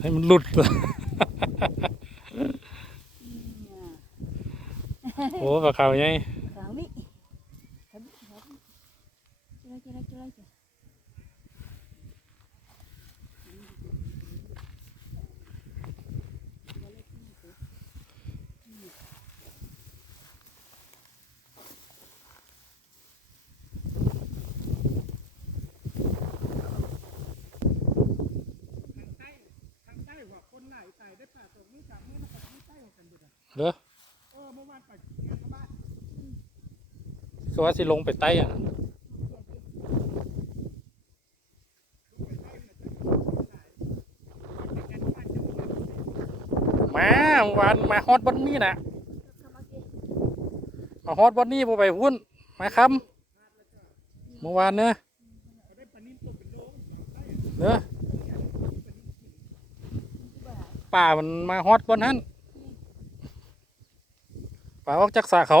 ให้มันหลุด โอ้ปลาเขาไง ว่าสิลงไปใต้อะมาวันมาฮอตบนนี่นะมาฮอตบนนี่ผมไปหุ้นมาคำเมื่อวานเนอะเนอะป่ามันมาฮอตบนนั้นป่าออกจากสาเขา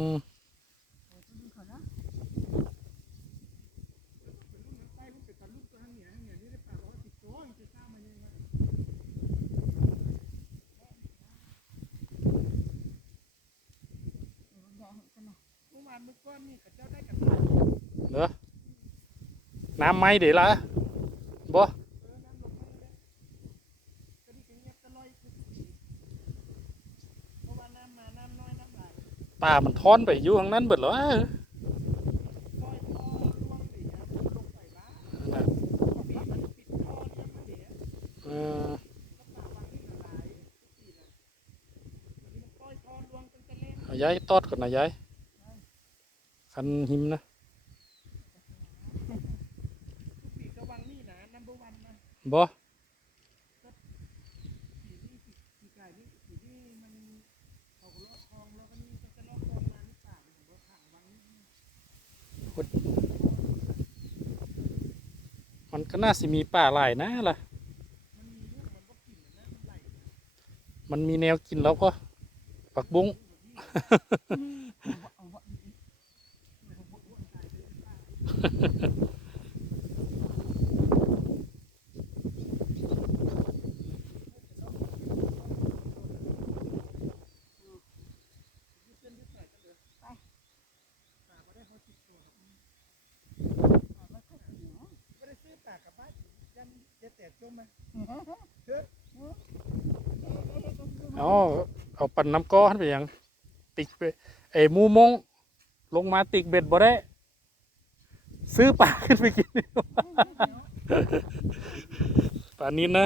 น้ำไม่ดีละบ่ตามันทอนไปอยู่ทางนั้นเบิดเหรอย้ายตอดก่อนนะย้ายคันหิมนะ บ่มันก็น่าสิมีป่าหลายนะล่ะ มันมีแนวกินแล้วก็ปักบุ้งฮ่า เอาเอาปั่นน้ำก้อนไปยัง ติกไปไอ้มูมง ลงมาติกเบ็ดบ่ได้ ซื้อปลาขึ้นไปกินป่านนี้นะ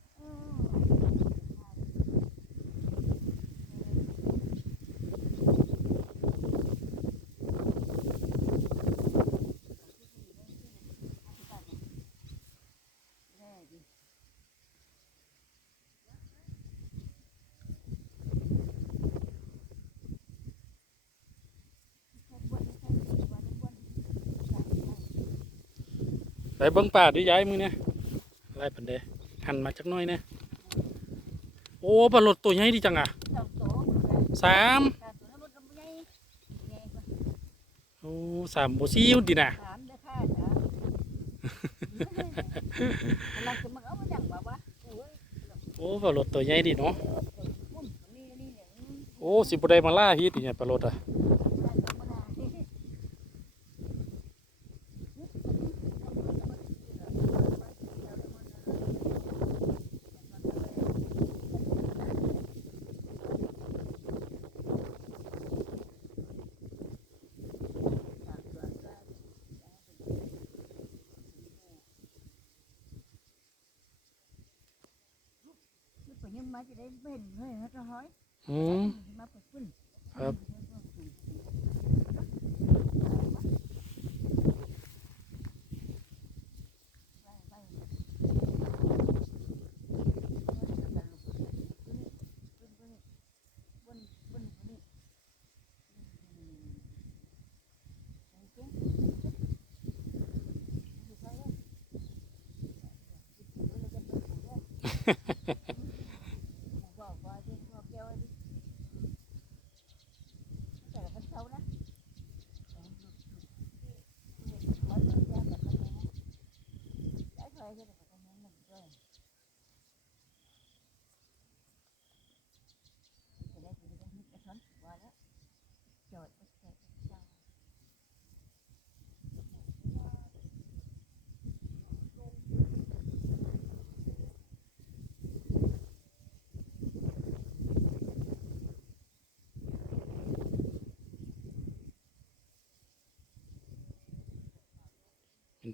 ไปเบิ้งป่าดิย้ายมือเนี่ยไล่ปันเดหันมาจักหน้อยเนี่ยโอ้ปลาหลดตัวใหญ่ดีจังอะสองโตสามตาตัวนั้นรถลำไยไงโอ้สามโบซี่ดีนะถามได้ค่าจ้ะเราจะมาเอามาอย่างแบบว่าโอ้ยโอ้ปลาหลดตัวใหญ่ดีเนาะมุ่นนี่นี่เนี่ยโอ้สิบได้มาล่าฮีดเนี่ยปลาหลดอะ ได้ธรรมดา ไปยังมาจะได้เห็นเลยนะจะห้อยอืมมาเปิดขึ้นครับ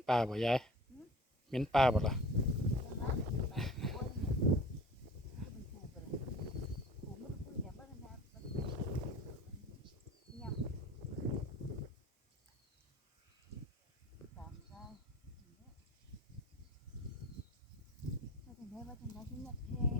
ปลาบ่ยายเหม็นปลาบ่ล่ะว่าจะมาที่นี่